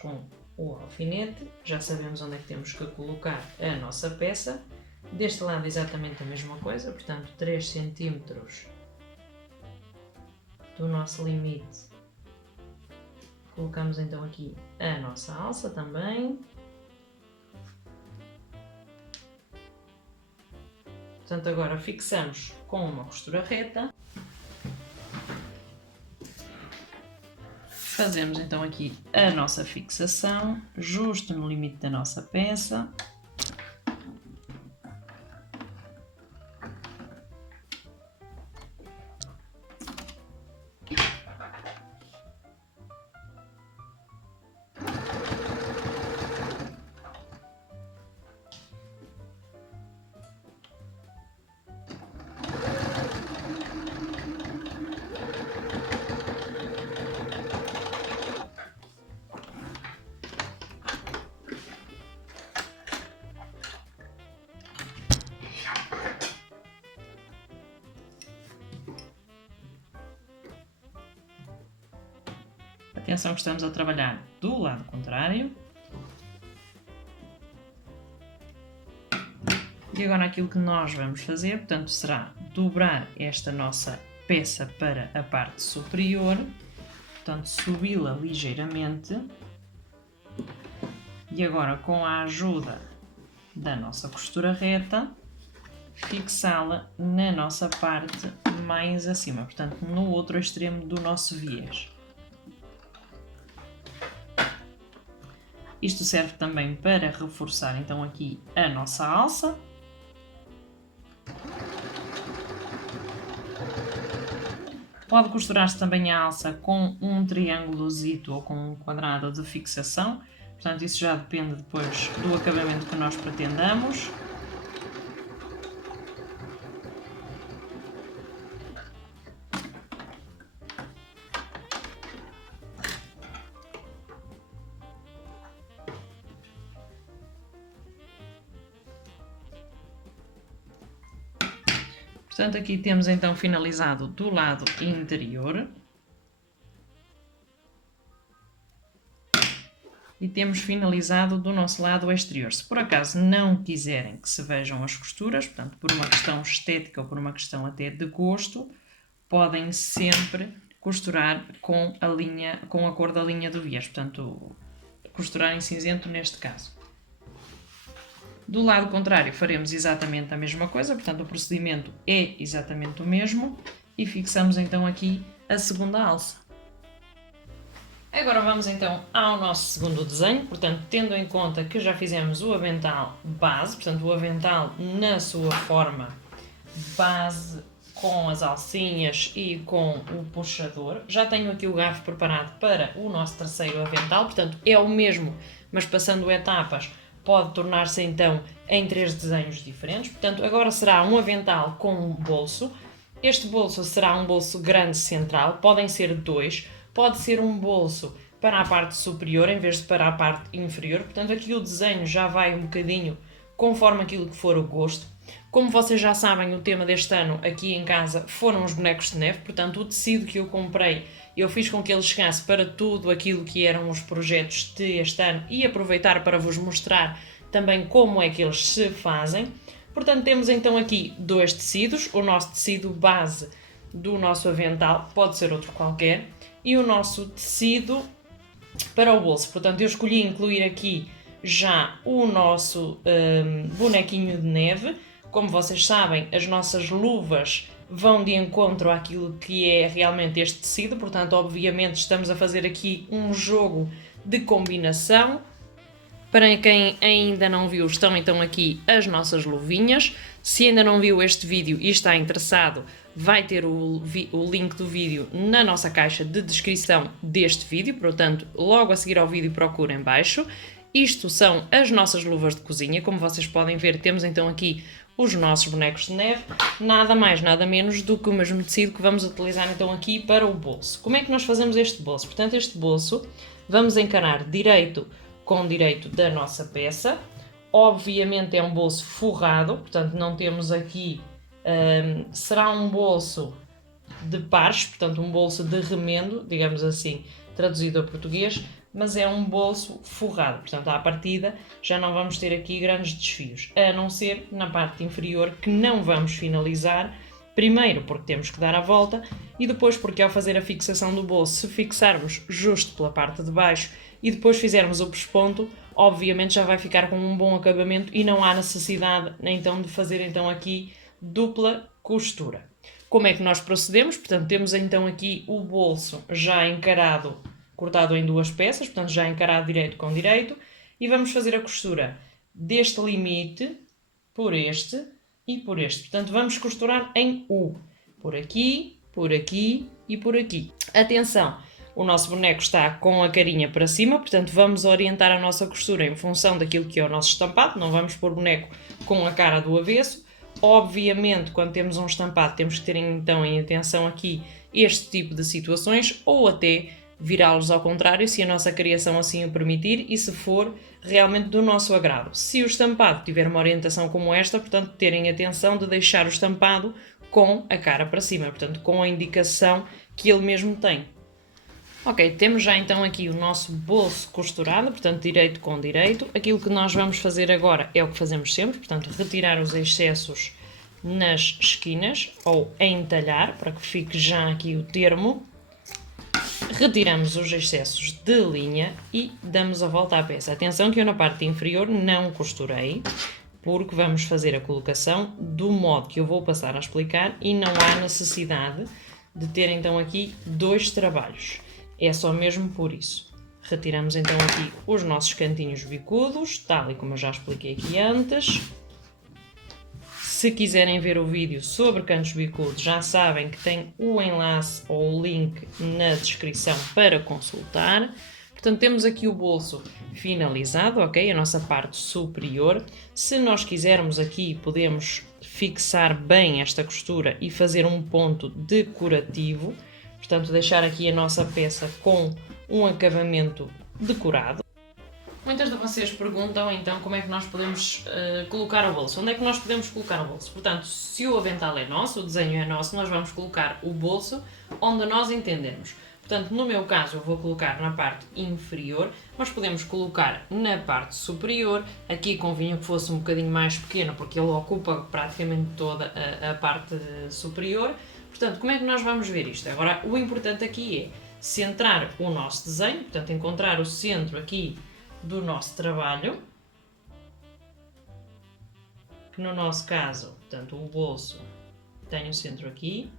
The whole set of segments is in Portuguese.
com o alfinete, já sabemos onde é que temos que colocar a nossa peça. Deste lado exatamente a mesma coisa, portanto 3 cm do nosso limite. Colocamos então aqui a nossa alça também. Portanto, agora fixamos com uma costura reta. Fazemos então aqui a nossa fixação, justo no limite da nossa peça. Atenção que estamos a trabalhar do lado contrário. E agora aquilo que nós vamos fazer, portanto, será dobrar esta nossa peça para a parte superior, portanto, subi-la ligeiramente. E agora, com a ajuda da nossa costura reta, fixá-la na nossa parte mais acima, portanto, no outro extremo do nosso viés. Isto serve também para reforçar então aqui a nossa alça. Pode costurar-se também a alça com um triângulozito ou com um quadrado de fixação. Portanto, isso já depende depois do acabamento que nós pretendamos. Portanto, aqui temos então finalizado do lado interior. E temos finalizado do nosso lado exterior. Se por acaso não quiserem que se vejam as costuras, portanto, por uma questão estética ou por uma questão até de gosto, podem sempre costurar com a cor da linha do viés, portanto, costurar em cinzento neste caso. Do lado contrário faremos exatamente a mesma coisa, portanto o procedimento é exatamente o mesmo e fixamos então aqui a segunda alça. Agora vamos então ao nosso segundo desenho, portanto tendo em conta que já fizemos o avental base, portanto o avental na sua forma base com as alcinhas e com o puxador. Já tenho aqui o garfo preparado para o nosso terceiro avental, portanto é o mesmo, mas passando etapas pode tornar-se então em 3 desenhos diferentes. Portanto, agora será um avental com um bolso. Este bolso será um bolso grande central, podem ser 2, pode ser um bolso para a parte superior em vez de para a parte inferior. Portanto, aqui o desenho já vai um bocadinho conforme aquilo que for o gosto. Como vocês já sabem, o tema deste ano aqui em casa foram os bonecos de neve, portanto o tecido que eu comprei eu fiz com que ele chegasse para tudo aquilo que eram os projetos deste ano e aproveitar para vos mostrar também como é que eles se fazem. Portanto, temos então aqui 2 tecidos, o nosso tecido base do nosso avental, pode ser outro qualquer, e o nosso tecido para o bolso. Portanto, eu escolhi incluir aqui já o nosso bonequinho de neve. Como vocês sabem, as nossas luvas vão de encontro àquilo que é realmente este tecido, portanto, obviamente, estamos a fazer aqui um jogo de combinação. Para quem ainda não viu, estão então aqui as nossas luvinhas. Se ainda não viu este vídeo e está interessado, vai ter o link do vídeo na nossa caixa de descrição deste vídeo, portanto, logo a seguir ao vídeo procurem em baixo. Isto são as nossas luvas de cozinha, como vocês podem ver, temos então aqui os nossos bonecos de neve, nada mais, nada menos do que o mesmo tecido que vamos utilizar então aqui para o bolso. Como é que nós fazemos este bolso? Portanto, este bolso vamos encarar direito com direito da nossa peça. Obviamente é um bolso forrado, portanto não temos aqui, será um bolso de pares, portanto um bolso de remendo, digamos assim, traduzido a português. mas é um bolso forrado, portanto à partida já não vamos ter aqui grandes desfios, a não ser na parte inferior que não vamos finalizar, primeiro porque temos que dar a volta e depois porque ao fazer a fixação do bolso, se fixarmos justo pela parte de baixo e depois fizermos o pesponto, obviamente já vai ficar com um bom acabamento e não há necessidade então de fazer então aqui dupla costura. Como é que nós procedemos? Portanto, temos então aqui o bolso já encarado, cortado em duas peças, portanto já encarado direito com direito, e vamos fazer a costura deste limite por este e por este. Portanto, vamos costurar em U, por aqui e por aqui. Atenção, o nosso boneco está com a carinha para cima, portanto vamos orientar a nossa costura em função daquilo que é o nosso estampado, não vamos pôr o boneco com a cara do avesso. Obviamente, quando temos um estampado, temos que ter então em atenção aqui este tipo de situações, ou até virá-los ao contrário, se a nossa criação assim o permitir e se for realmente do nosso agrado. Se o estampado tiver uma orientação como esta, portanto, terem atenção de deixar o estampado com a cara para cima, portanto, com a indicação que ele mesmo tem. Ok, temos já então aqui o nosso bolso costurado, portanto, direito com direito. Aquilo que nós vamos fazer agora é o que fazemos sempre, portanto, retirar os excessos nas esquinas ou entalhar, para que fique já aqui o termo. Retiramos os excessos de linha e damos a volta à peça. Atenção que eu na parte inferior não costurei, porque vamos fazer a colocação do modo que eu vou passar a explicar e não há necessidade de ter então aqui dois trabalhos. É só mesmo por isso. Retiramos então aqui os nossos cantinhos bicudos, tal e como eu já expliquei aqui antes. Se quiserem ver o vídeo sobre cantos bicudos, já sabem que tem o enlace ou o link na descrição para consultar. Portanto, temos aqui o bolso finalizado, ok? A nossa parte superior. Se nós quisermos aqui, podemos fixar bem esta costura e fazer um ponto decorativo. Portanto, deixar aqui a nossa peça com um acabamento decorado. Muitas de vocês perguntam então como é que nós podemos colocar o bolso. Onde é que nós podemos colocar o bolso? Portanto, se o avental é nosso, o desenho é nosso, nós vamos colocar o bolso onde nós entendermos. Portanto, no meu caso eu vou colocar na parte inferior, mas podemos colocar na parte superior. Aqui convinha que fosse um bocadinho mais pequeno, porque ele ocupa praticamente toda a parte superior. Portanto, como é que nós vamos ver isto? Agora, o importante aqui é centrar o nosso desenho, portanto, encontrar o centro aqui do nosso trabalho, que no nosso caso, portanto, o bolso tem o centro aqui.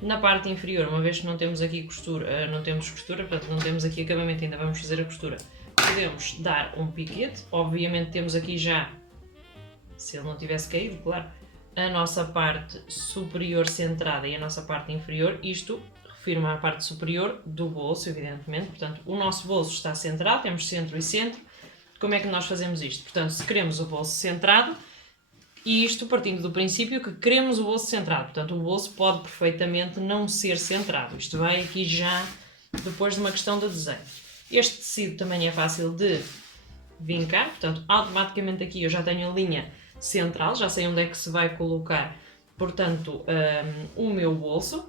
Na parte inferior, uma vez que não temos aqui costura, portanto, não temos aqui acabamento, ainda vamos fazer a costura, podemos dar um piquete. Obviamente temos aqui já, se ele não tivesse caído, claro, a nossa parte superior centrada e a nossa parte inferior. Isto refirma a parte superior do bolso, evidentemente. Portanto, o nosso bolso está centrado, temos centro e centro. Como é que nós fazemos isto? Portanto, se queremos o bolso centrado, e isto partindo do princípio que queremos o bolso centrado. Portanto, o bolso pode perfeitamente não ser centrado. Isto vai aqui já depois de uma questão de desenho. Este tecido também é fácil de vincar, portanto, automaticamente aqui eu já tenho a linha central, já sei onde é que se vai colocar, portanto, o meu bolso.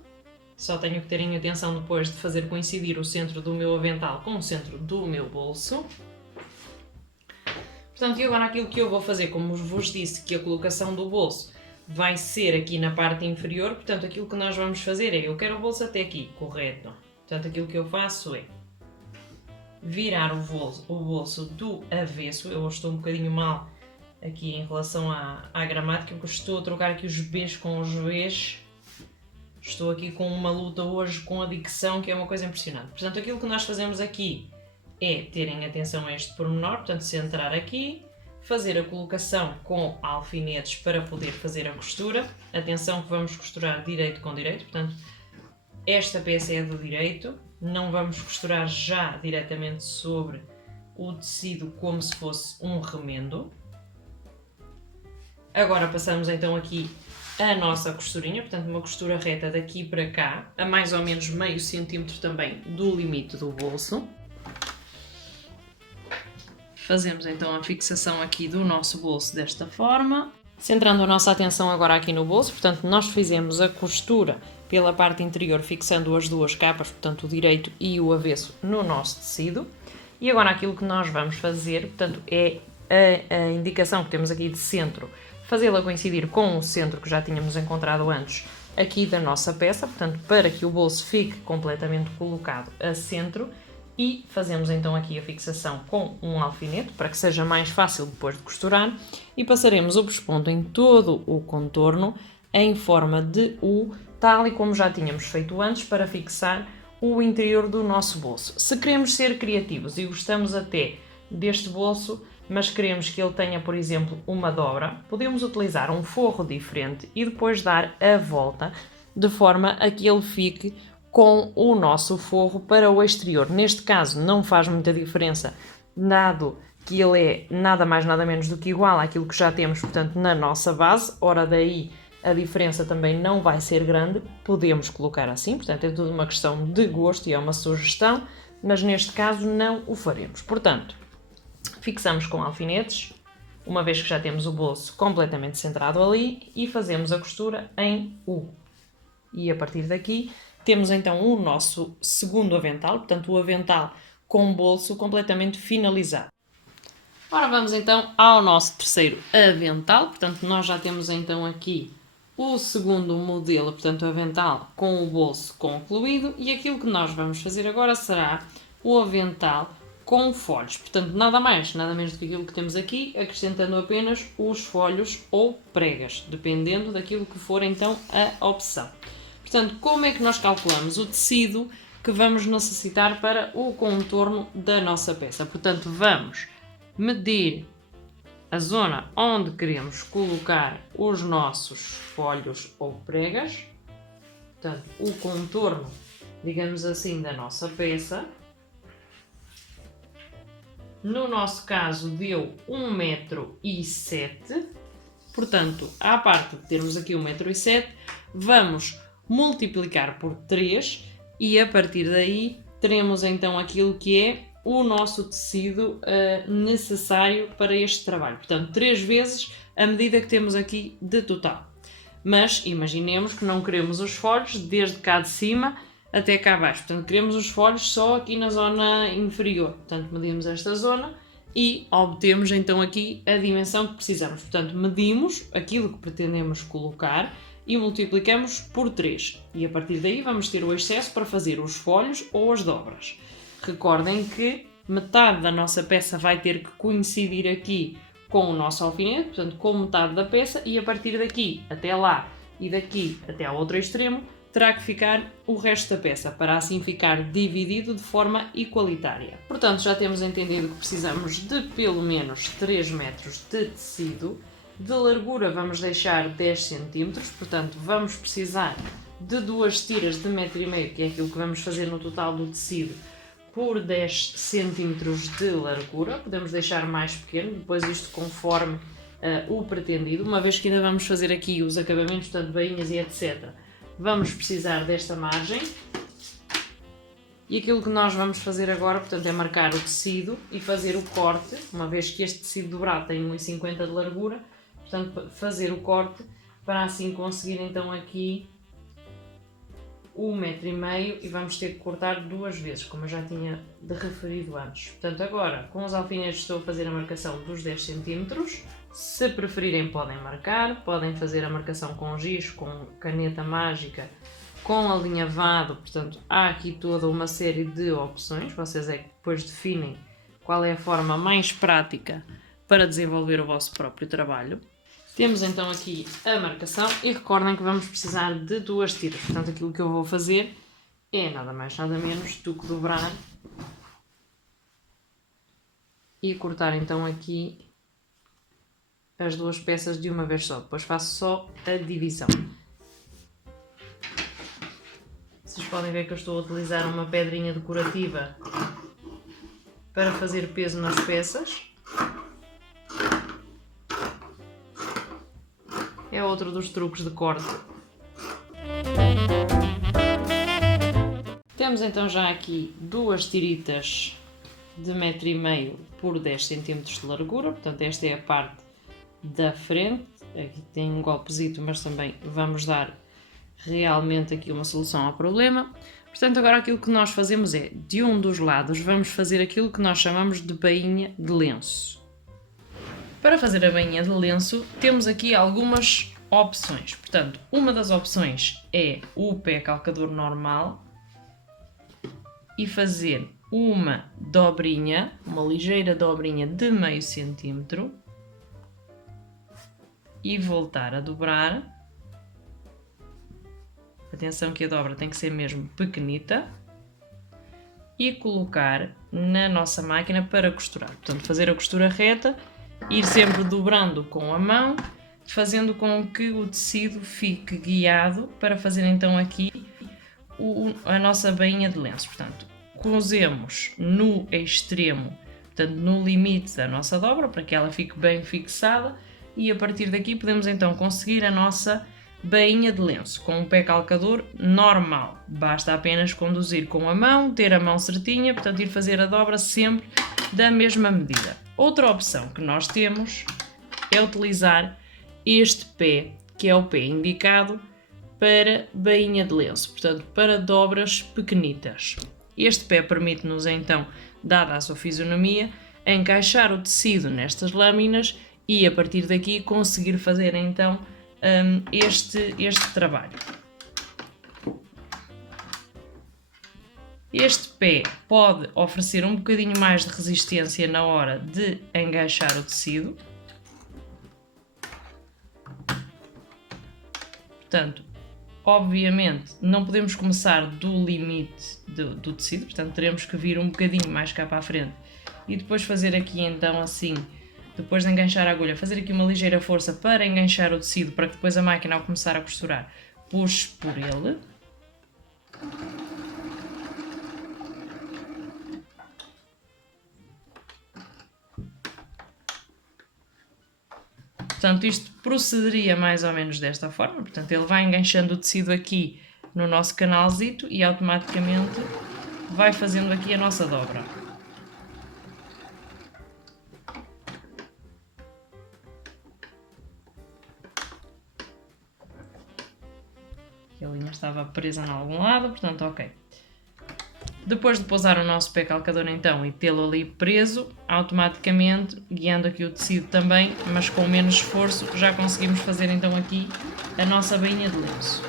Só tenho que ter em atenção depois de fazer coincidir o centro do meu avental com o centro do meu bolso. Portanto, e agora aquilo que eu vou fazer, como vos disse que a colocação do bolso vai ser aqui na parte inferior, portanto, aquilo que nós vamos fazer é, eu quero o bolso até aqui, correto? Portanto, aquilo que eu faço é virar o bolso do avesso. Eu estou um bocadinho mal aqui em relação à gramática, porque estou a trocar aqui os B's com os V's. Estou aqui com uma luta hoje com a dicção, que é uma coisa impressionante. Portanto, aquilo que nós fazemos aqui é terem atenção a este pormenor, portanto, centrar aqui, fazer a colocação com alfinetes para poder fazer a costura. Atenção que vamos costurar direito com direito, portanto, esta peça é do direito, não vamos costurar já diretamente sobre o tecido como se fosse um remendo. Agora passamos então aqui a nossa costurinha, portanto uma costura reta daqui para cá, a mais ou menos meio centímetro também do limite do bolso. Fazemos então a fixação aqui do nosso bolso desta forma. Centrando a nossa atenção agora aqui no bolso, portanto nós fizemos a costura pela parte interior, fixando as duas capas, portanto o direito e o avesso, no nosso tecido. E agora aquilo que nós vamos fazer, portanto, é a indicação que temos aqui de centro, fazê-la coincidir com o centro que já tínhamos encontrado antes aqui da nossa peça, portanto, para que o bolso fique completamente colocado a centro. E fazemos então aqui a fixação com um alfinete, para que seja mais fácil depois de costurar, e passaremos o pesponto em todo o contorno, em forma de U, tal e como já tínhamos feito antes, para fixar o interior do nosso bolso. Se queremos ser criativos e gostamos até deste bolso, mas queremos que ele tenha, por exemplo, uma dobra, podemos utilizar um forro diferente e depois dar a volta, de forma a que ele fique com o nosso forro para o exterior. Neste caso não faz muita diferença, dado que ele é nada mais nada menos do que igual àquilo que já temos, portanto, na nossa base. Ora, daí a diferença também não vai ser grande, podemos colocar assim, portanto é tudo uma questão de gosto e é uma sugestão, mas neste caso não o faremos. Portanto, fixamos com alfinetes, uma vez que já temos o bolso completamente centrado ali, e fazemos a costura em U. E a partir daqui temos então o nosso segundo avental, portanto o avental com bolso completamente finalizado. Ora, vamos então ao nosso terceiro avental, portanto nós já temos então aqui o segundo modelo, portanto o avental com o bolso concluído, e aquilo que nós vamos fazer agora será o avental com folhos, portanto nada mais, nada menos do que aquilo que temos aqui, acrescentando apenas os folhos ou pregas, dependendo daquilo que for então a opção. Portanto, como é que nós calculamos o tecido que vamos necessitar para o contorno da nossa peça? Portanto, vamos medir a zona onde queremos colocar os nossos folhos ou pregas, portanto, o contorno, digamos assim, da nossa peça. No nosso caso deu 1,7 m, portanto, à parte de termos aqui 1,7 m, vamos multiplicar por 3 e a partir daí teremos então aquilo que é o nosso tecido necessário para este trabalho. Portanto, 3 vezes a medida que temos aqui de total. Mas imaginemos que não queremos os folhos desde cá de cima até cá abaixo. Portanto, queremos os folhos só aqui na zona inferior. Portanto, medimos esta zona e obtemos então aqui a dimensão que precisamos. Portanto, medimos aquilo que pretendemos colocar e multiplicamos por 3. E a partir daí vamos ter o excesso para fazer os folhos ou as dobras. Recordem que metade da nossa peça vai ter que coincidir aqui com o nosso alfinete, portanto com metade da peça, e a partir daqui até lá e daqui até ao outro extremo terá que ficar o resto da peça, para assim ficar dividido de forma igualitária. Portanto, já temos entendido que precisamos de pelo menos 3 metros de tecido. De largura vamos deixar 10 cm, portanto vamos precisar de 2 tiras de 1,5 m, que é aquilo que vamos fazer no total do tecido, por 10 cm de largura. Podemos deixar mais pequeno, depois isto conforme o pretendido, uma vez que ainda vamos fazer aqui os acabamentos, portanto bainhas e etc. Vamos precisar desta margem. E aquilo que nós vamos fazer agora, portanto, é marcar o tecido e fazer o corte, uma vez que este tecido dobrado tem 1,50 m de largura, portanto, fazer o corte para assim conseguir então aqui 1,5 m, e vamos ter que cortar 2 vezes, como eu já tinha referido antes. Portanto, agora com os alfinetes estou a fazer a marcação dos 10 cm. Se preferirem podem marcar, podem fazer a marcação com giz, com caneta mágica, com alinhavado, portanto há aqui toda uma série de opções, vocês é que depois definem qual é a forma mais prática para desenvolver o vosso próprio trabalho. Temos então aqui a marcação e recordem que vamos precisar de 2 tiras, portanto aquilo que eu vou fazer é nada mais nada menos do que dobrar e cortar então aqui as 2 peças de uma vez só, depois faço só a divisão. Vocês podem ver que eu estou a utilizar uma pedrinha decorativa para fazer peso nas peças. É outro dos truques de corte. Temos então já aqui 2 tiritas de 1,5 m por 10 cm de largura, portanto esta é a parte da frente. Aqui tem um golpezito, mas também vamos dar realmente aqui uma solução ao problema. Portanto, agora aquilo que nós fazemos é, de um dos lados, vamos fazer aquilo que nós chamamos de bainha de lenço. Para fazer a bainha de lenço, temos aqui algumas opções. Portanto, uma das opções é o pé calcador normal e fazer uma dobrinha, uma ligeira dobrinha de meio centímetro e voltar a dobrar. Atenção que a dobra tem que ser mesmo pequenita e colocar na nossa máquina para costurar. Portanto, fazer a costura reta, ir sempre dobrando com a mão, fazendo com que o tecido fique guiado para fazer então aqui a nossa bainha de lenço. Portanto, cosemos no extremo, portanto no limite da nossa dobra, para que ela fique bem fixada, e a partir daqui podemos então conseguir a nossa bainha de lenço com um pé calcador normal. Basta apenas conduzir com a mão, ter a mão certinha, portanto ir fazer a dobra sempre da mesma medida. Outra opção que nós temos é utilizar este pé, que é o pé indicado para bainha de lenço, portanto para dobras pequenitas. Este pé permite-nos então, dada a sua fisionomia, encaixar o tecido nestas lâminas e a partir daqui conseguir fazer então este trabalho. Este pé pode oferecer um bocadinho mais de resistência na hora de engaixar o tecido. Portanto, obviamente não podemos começar do limite do tecido, portanto teremos que vir um bocadinho mais cá para a frente e depois fazer aqui então assim, depois de enganchar a agulha, fazer aqui uma ligeira força para enganchar o tecido, para que depois a máquina, ao começar a costurar, puxe por ele. Portanto, isto procederia mais ou menos desta forma. Portanto, ele vai enganchando o tecido aqui no nosso canalzito e automaticamente vai fazendo aqui a nossa dobra. Aqui a linha estava presa em algum lado, portanto, ok. Depois de pousar o nosso pé calcador então e tê-lo ali preso, automaticamente, guiando aqui o tecido também, mas com menos esforço, já conseguimos fazer então aqui a nossa bainha de lenço.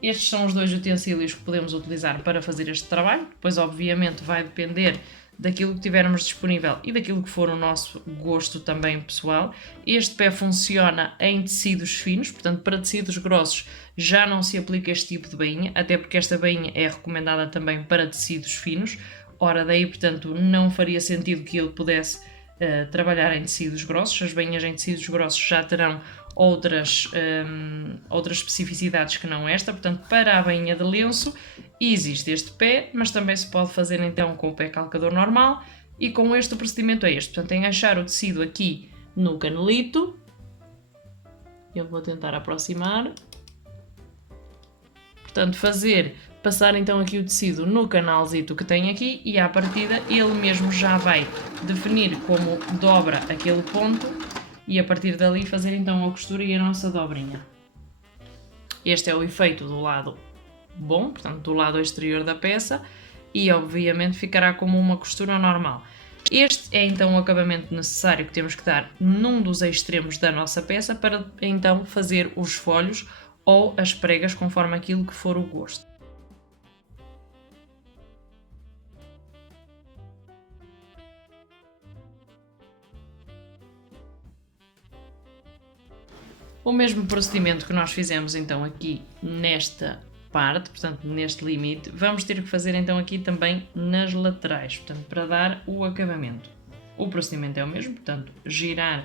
Estes são os dois utensílios que podemos utilizar para fazer este trabalho, depois obviamente vai depender daquilo que tivermos disponível e daquilo que for o nosso gosto também pessoal. Este pé funciona em tecidos finos, portanto para tecidos grossos já não se aplica este tipo de bainha, até porque esta bainha é recomendada também para tecidos finos, ora daí portanto não faria sentido que ele pudesse trabalhar em tecidos grossos. As bainhas em tecidos grossos já terão outras especificidades que não esta, portanto para a bainha de lenço existe este pé, mas também se pode fazer então com o pé calcador normal e com este o procedimento é este, portanto enganchar o tecido aqui no canelito, eu vou tentar aproximar, portanto passar então aqui o tecido no canalzito que tem aqui e à partida ele mesmo já vai definir como dobra aquele ponto e a partir dali fazer então a costura e a nossa dobrinha. Este é o efeito do lado bom, portanto do lado exterior da peça e obviamente ficará como uma costura normal. Este é então o acabamento necessário que temos que dar num dos extremos da nossa peça para então fazer os folhos ou as pregas conforme aquilo que for o gosto. O mesmo procedimento que nós fizemos então aqui nesta parte, portanto neste limite, vamos ter que fazer então aqui também nas laterais, portanto para dar o acabamento. O procedimento é o mesmo, portanto girar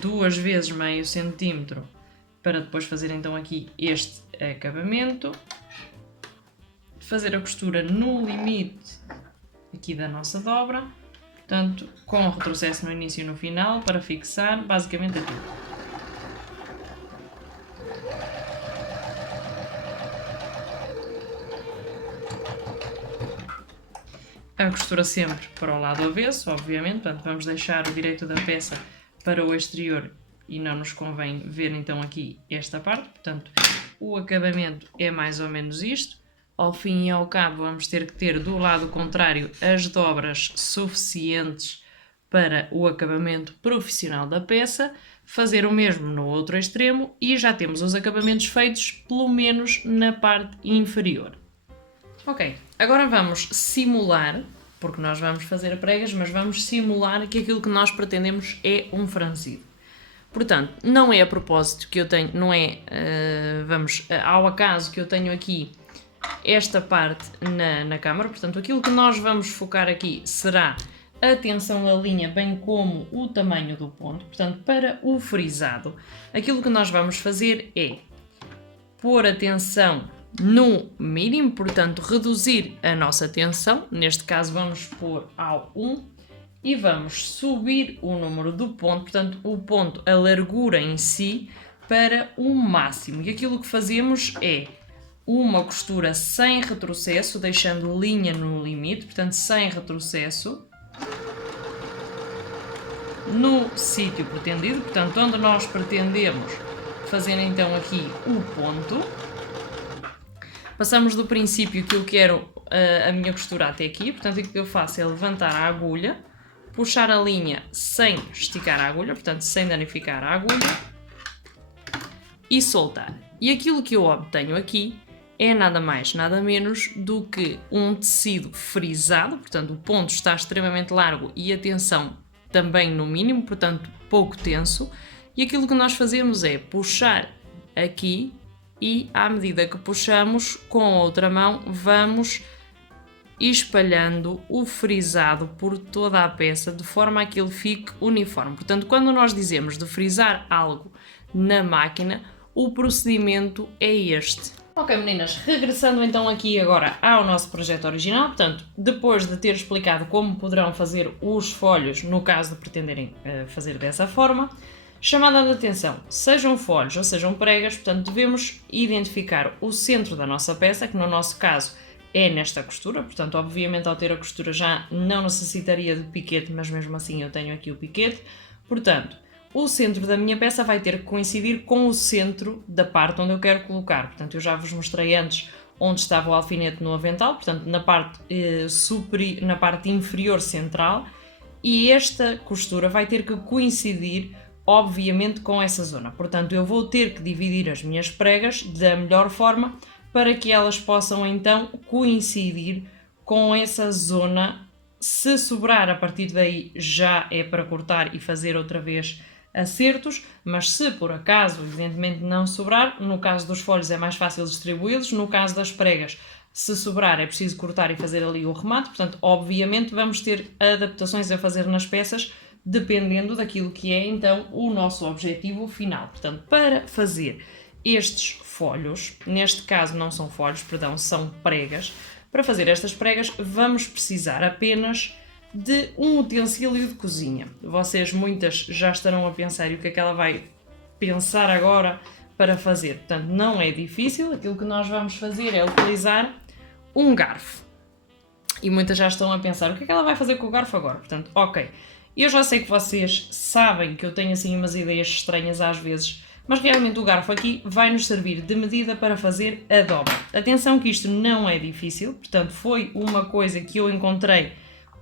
2 vezes meio centímetro para depois fazer então aqui este acabamento, fazer a costura no limite aqui da nossa dobra, portanto com o retrocesso no início e no final para fixar basicamente aqui. A costura sempre para o lado avesso, obviamente, portanto vamos deixar o direito da peça para o exterior e não nos convém ver então aqui esta parte, portanto o acabamento é mais ou menos isto. Ao fim e ao cabo vamos ter que ter do lado contrário as dobras suficientes para o acabamento profissional da peça, fazer o mesmo no outro extremo e já temos os acabamentos feitos pelo menos na parte inferior. Ok, agora vamos simular, porque nós vamos fazer pregas, mas vamos simular que aquilo que nós pretendemos é um franzido. Portanto, não é a propósito que eu tenho, não é, ao acaso que eu tenho aqui esta parte na câmara, portanto aquilo que nós vamos focar aqui será a tensão da linha, bem como o tamanho do ponto. Portanto, para o frisado, aquilo que nós vamos fazer é pôr a tensão no mínimo, portanto reduzir a nossa tensão, neste caso vamos pôr ao 1 e vamos subir o número do ponto, portanto o ponto, a largura em si, para o máximo. E aquilo que fazemos é uma costura sem retrocesso, deixando linha no limite, portanto sem retrocesso, no sítio pretendido, portanto onde nós pretendemos fazer então aqui o ponto. Passamos do princípio que eu quero a minha costura até aqui, portanto o que eu faço é levantar a agulha, puxar a linha sem esticar a agulha, portanto sem danificar a agulha, e soltar. E aquilo que eu obtenho aqui é nada mais, nada menos do que um tecido frisado, portanto o ponto está extremamente largo e a tensão também no mínimo, portanto pouco tenso, e aquilo que nós fazemos é puxar aqui e à medida que puxamos com a outra mão vamos espalhando o frisado por toda a peça de forma a que ele fique uniforme. Portanto, quando nós dizemos de frisar algo na máquina, o procedimento é este. Ok, meninas, regressando então aqui agora ao nosso projeto original, portanto, depois de ter explicado como poderão fazer os folhos, no caso de pretenderem fazer dessa forma, chamada de atenção, sejam folhos ou sejam pregas, portanto, devemos identificar o centro da nossa peça, que no nosso caso é nesta costura, portanto, obviamente ao ter a costura já não necessitaria de piquete, mas mesmo assim eu tenho aqui o piquete, portanto, o centro da minha peça vai ter que coincidir com o centro da parte onde eu quero colocar. Portanto, eu já vos mostrei antes onde estava o alfinete no avental, portanto, na parte inferior central, e esta costura vai ter que coincidir, obviamente, com essa zona. Portanto, eu vou ter que dividir as minhas pregas da melhor forma para que elas possam, então, coincidir com essa zona. Se sobrar, a partir daí já é para cortar e fazer outra vez acertos, mas se por acaso, evidentemente, não sobrar, no caso dos folhos é mais fácil distribuí-los, no caso das pregas, se sobrar é preciso cortar e fazer ali o remate, portanto, obviamente vamos ter adaptações a fazer nas peças, dependendo daquilo que é, então, o nosso objetivo final. Portanto, para fazer estes folhos, neste caso não são folhos, perdão, são pregas, para fazer estas pregas vamos precisar apenas de um utensílio de cozinha. Vocês muitas já estarão a pensar e o que é que ela vai pensar agora para fazer. Portanto, não é difícil, aquilo que nós vamos fazer é utilizar um garfo. E muitas já estão a pensar, o que é que ela vai fazer com o garfo agora? Portanto, ok, eu já sei que vocês sabem que eu tenho assim umas ideias estranhas às vezes, mas realmente o garfo aqui vai nos servir de medida para fazer a dobra. Atenção que isto não é difícil, portanto foi uma coisa que eu encontrei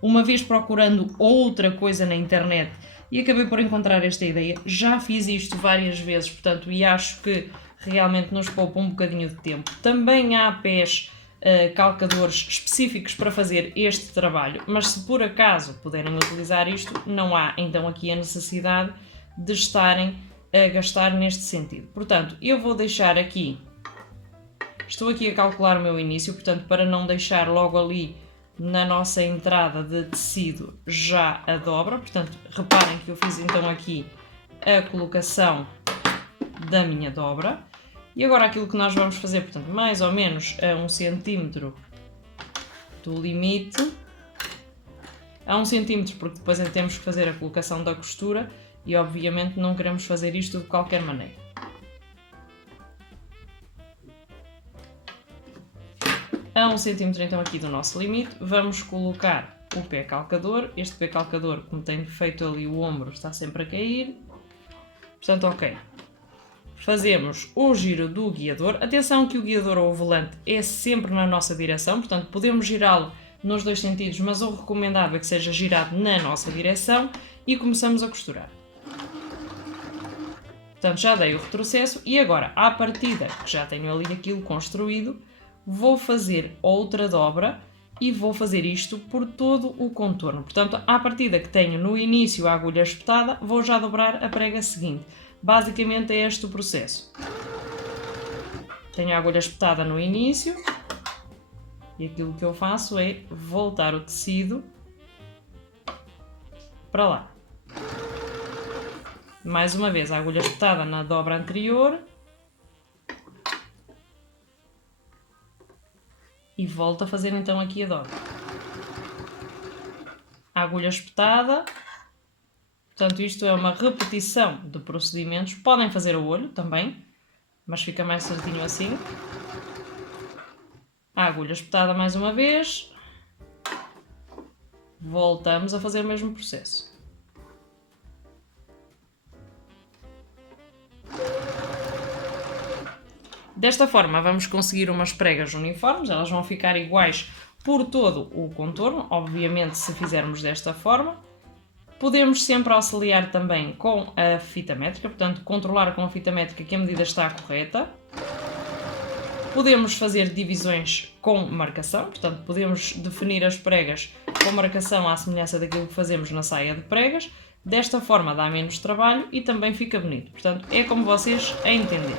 uma vez procurando outra coisa na internet e acabei por encontrar esta ideia. Já fiz isto várias vezes, portanto, e acho que realmente nos poupa um bocadinho de tempo. Também há pés calcadores específicos para fazer este trabalho, mas se por acaso puderem utilizar isto, não há então aqui a necessidade de estarem a gastar neste sentido. Portanto, eu vou deixar aqui, estou aqui a calcular o meu início, portanto, para não deixar logo ali na nossa entrada de tecido já a dobra, portanto, reparem que eu fiz então aqui a colocação da minha dobra. E agora aquilo que nós vamos fazer, portanto, mais ou menos a 1 cm do limite, a 1 cm, porque depois temos que fazer a colocação da costura e obviamente não queremos fazer isto de qualquer maneira. A 1 cm então aqui do nosso limite, vamos colocar o pé calcador. Este pé calcador, como tenho feito ali o ombro, está sempre a cair. Portanto, ok. Fazemos o giro do guiador. Atenção que o guiador ou o volante é sempre na nossa direção, portanto podemos girá-lo nos dois sentidos, mas o recomendável é que seja girado na nossa direção e começamos a costurar. Portanto, já dei o retrocesso e agora, à partida, que já tenho ali aquilo construído, vou fazer outra dobra e vou fazer isto por todo o contorno. Portanto, à partida que tenho no início a agulha espetada, vou já dobrar a prega seguinte. Basicamente é este o processo. Tenho a agulha espetada no início e aquilo que eu faço é voltar o tecido para lá. Mais uma vez a agulha espetada na dobra anterior e volto a fazer então aqui a dobra. A agulha espetada. Portanto, isto é uma repetição de procedimentos. Podem fazer o olho também, mas fica mais certinho assim. A agulha espetada mais uma vez. Voltamos a fazer o mesmo processo. Desta forma vamos conseguir umas pregas uniformes, elas vão ficar iguais por todo o contorno, obviamente se fizermos desta forma. Podemos sempre auxiliar também com a fita métrica, portanto controlar com a fita métrica que a medida está correta. Podemos fazer divisões com marcação, portanto podemos definir as pregas com marcação à semelhança daquilo que fazemos na saia de pregas. Desta forma dá menos trabalho e também fica bonito, portanto é como vocês a entenderem.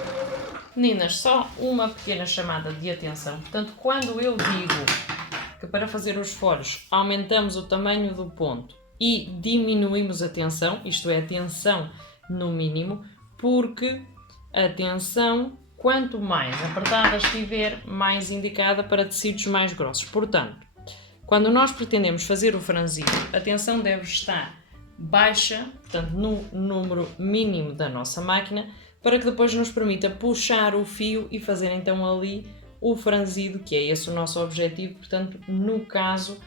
Meninas, só uma pequena chamada de atenção, portanto quando eu digo que para fazer os folhos aumentamos o tamanho do ponto e diminuímos a tensão, isto é, a tensão no mínimo, porque a tensão, quanto mais apertada estiver, mais indicada para tecidos mais grossos. Portanto, quando nós pretendemos fazer o franzido, a tensão deve estar baixa, portanto, no número mínimo da nossa máquina, para que depois nos permita puxar o fio e fazer então ali o franzido, que é esse o nosso objetivo, portanto, no caso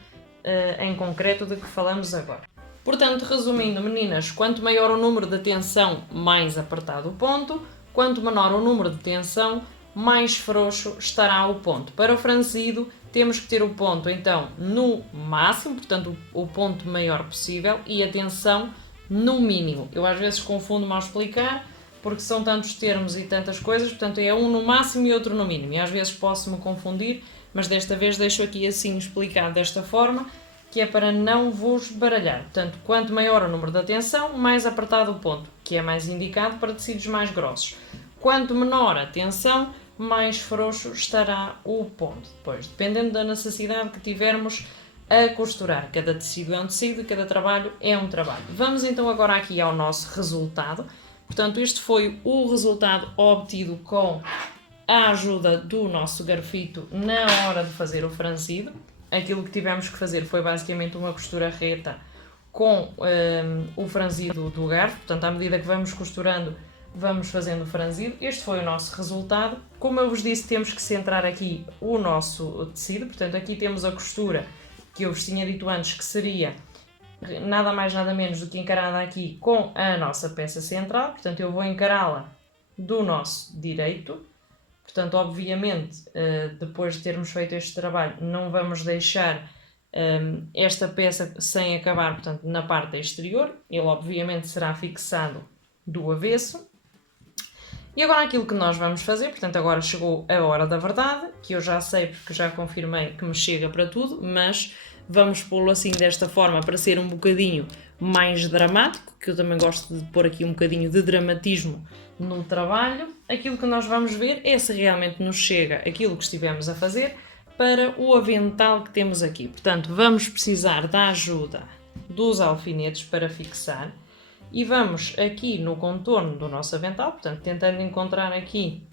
em concreto de que falamos agora. Portanto, resumindo, meninas, quanto maior o número de tensão, mais apertado o ponto, quanto menor o número de tensão, mais frouxo estará o ponto. Para o franzido, temos que ter o ponto então no máximo, portanto o ponto maior possível, e a tensão no mínimo. Eu às vezes confundo-me ao explicar, porque são tantos termos e tantas coisas, portanto é um no máximo e outro no mínimo, e às vezes posso-me confundir, mas desta vez deixo aqui assim explicado desta forma, que é para não vos baralhar. Portanto, quanto maior o número da tensão, mais apertado o ponto, que é mais indicado para tecidos mais grossos. Quanto menor a tensão, mais frouxo estará o ponto. Depois, dependendo da necessidade que tivermos a costurar. Cada tecido é um tecido, cada trabalho é um trabalho. Vamos então agora aqui ao nosso resultado. Portanto, este foi o resultado obtido com a ajuda do nosso garfito na hora de fazer o franzido. Aquilo que tivemos que fazer foi basicamente uma costura reta com o franzido do garfo. Portanto, à medida que vamos costurando, vamos fazendo o franzido. Este foi o nosso resultado. Como eu vos disse, temos que centrar aqui o nosso tecido. Portanto, aqui temos a costura que eu vos tinha dito antes, que seria nada mais nada menos do que encarada aqui com a nossa peça central. Portanto, eu vou encará-la do nosso direito. Portanto, obviamente, depois de termos feito este trabalho, não vamos deixar esta peça sem acabar, portanto, na parte exterior. Ele, obviamente, será fixado do avesso. E agora aquilo que nós vamos fazer, portanto, agora chegou a hora da verdade, que eu já sei porque já confirmei que me chega para tudo, mas vamos pô-lo assim desta forma para ser um bocadinho mais dramático, que eu também gosto de pôr aqui um bocadinho de dramatismo no trabalho. Aquilo que nós vamos ver é se realmente nos chega aquilo que estivemos a fazer para o avental que temos aqui. Portanto, vamos precisar da ajuda dos alfinetes para fixar e vamos aqui no contorno do nosso avental, portanto, tentando encontrar aqui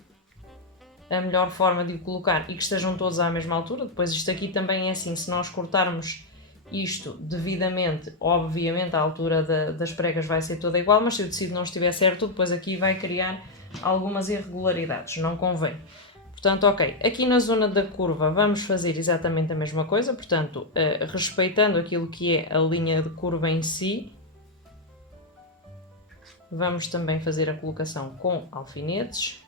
a melhor forma de o colocar e que estejam todos à mesma altura. Depois isto aqui também é assim, se nós cortarmos isto devidamente, obviamente a altura das pregas vai ser toda igual, mas se o tecido não estiver certo, depois aqui vai criar algumas irregularidades, não convém. Portanto, ok, aqui na zona da curva vamos fazer exatamente a mesma coisa, portanto, respeitando aquilo que é a linha de curva em si. Vamos também fazer a colocação com alfinetes.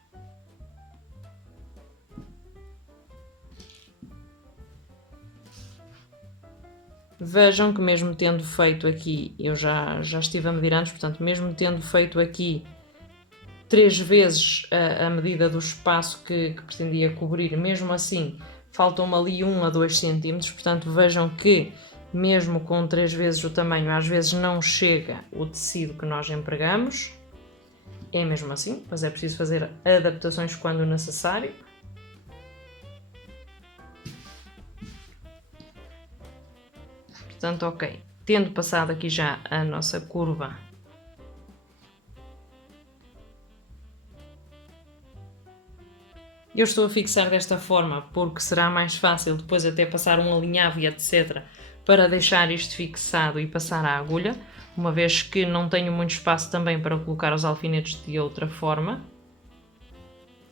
Vejam que mesmo tendo feito aqui, eu já estive a medir antes, portanto, mesmo tendo feito aqui 3 vezes a medida do espaço que pretendia cobrir, mesmo assim faltam-me ali 1 a 2 cm, portanto vejam que mesmo com 3 vezes o tamanho, às vezes não chega o tecido que nós empregamos, é mesmo assim, mas é preciso fazer adaptações quando necessário. Portanto, ok, tendo passado aqui já a nossa curva, eu estou a fixar desta forma porque será mais fácil depois até passar um alinhavo e etc. para deixar isto fixado e passar a agulha, uma vez que não tenho muito espaço também para colocar os alfinetes de outra forma.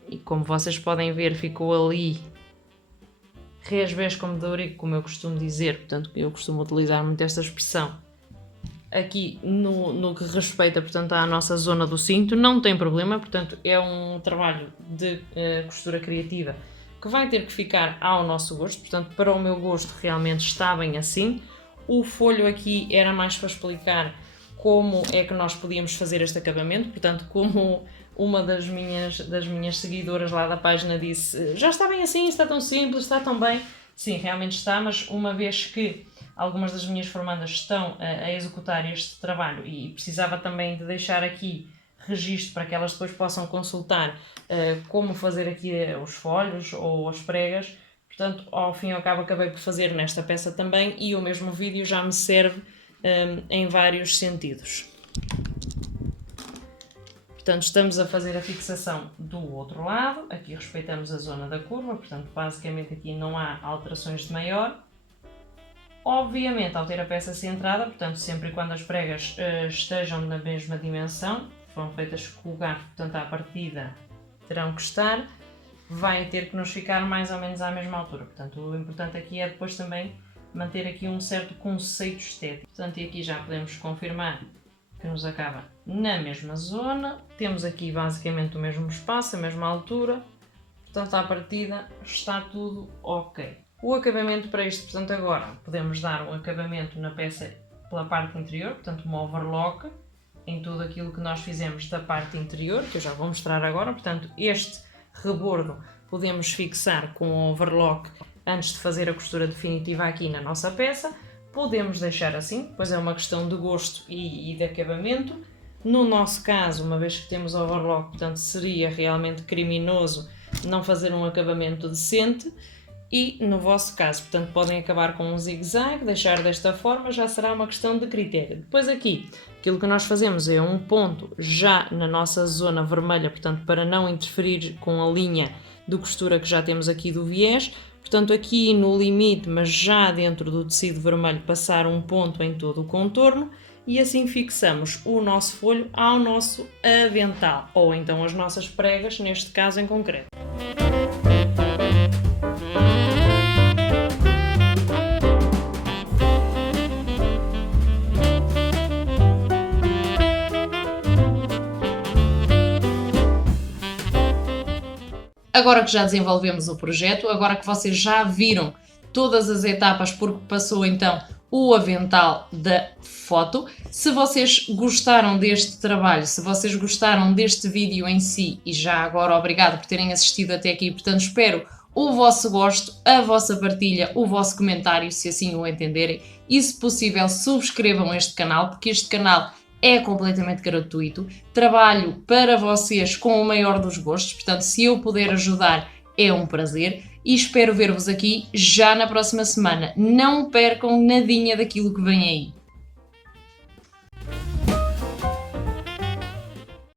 E como vocês podem ver, ficou ali resvés como de ourico, como eu costumo dizer, portanto eu costumo utilizar muito esta expressão aqui no que respeita, portanto, à nossa zona do cinto, não tem problema, portanto é um trabalho de costura criativa que vai ter que ficar ao nosso gosto, portanto para o meu gosto realmente está bem assim. O folho aqui era mais para explicar como é que nós podíamos fazer este acabamento, portanto como uma das minhas seguidoras lá da página disse, já está bem assim, está tão simples, está tão bem. Sim, realmente está, mas uma vez que algumas das minhas formandas estão a executar este trabalho e precisava também de deixar aqui registro para que elas depois possam consultar como fazer aqui os folhos ou as pregas, portanto ao fim e ao cabo acabei por fazer nesta peça também e o mesmo vídeo já me serve em vários sentidos. Portanto, estamos a fazer a fixação do outro lado, aqui respeitamos a zona da curva, portanto, basicamente aqui não há alterações de maior. Obviamente, ao ter a peça centrada, portanto, sempre e quando as pregas estejam na mesma dimensão, foram feitas com o garfo, portanto, à partida terão que estar, vai ter que nos ficar mais ou menos à mesma altura. Portanto, o importante aqui é depois também manter aqui um certo conceito estético. Portanto, e aqui já podemos confirmar que nos acaba na mesma zona, temos aqui basicamente o mesmo espaço, a mesma altura, portanto à partida está tudo ok. O acabamento para isto, portanto agora podemos dar um acabamento na peça pela parte interior, portanto uma overlock em tudo aquilo que nós fizemos da parte interior, que eu já vou mostrar agora, portanto este rebordo podemos fixar com o overlock antes de fazer a costura definitiva aqui na nossa peça. Podemos deixar assim, pois é uma questão de gosto e de acabamento. No nosso caso, uma vez que temos overlock, portanto, seria realmente criminoso não fazer um acabamento decente. E no vosso caso, portanto, podem acabar com um zigue-zague, deixar desta forma, já será uma questão de critério. Depois aqui, aquilo que nós fazemos é um ponto já na nossa zona vermelha, portanto, para não interferir com a linha de costura que já temos aqui do viés. Portanto, aqui no limite, mas já dentro do tecido vermelho, passar um ponto em todo o contorno e assim fixamos o nosso folho ao nosso avental, ou então as nossas pregas, neste caso em concreto. Agora que já desenvolvemos o projeto, agora que vocês já viram todas as etapas porque passou então o avental da foto, se vocês gostaram deste trabalho, se vocês gostaram deste vídeo em si, e já agora obrigado por terem assistido até aqui, portanto espero o vosso gosto, a vossa partilha, o vosso comentário, se assim o entenderem, e se possível subscrevam este canal, porque este canal é completamente gratuito, trabalho para vocês com o maior dos gostos, portanto se eu puder ajudar é um prazer e espero ver-vos aqui já na próxima semana. Não percam nadinha daquilo que vem aí.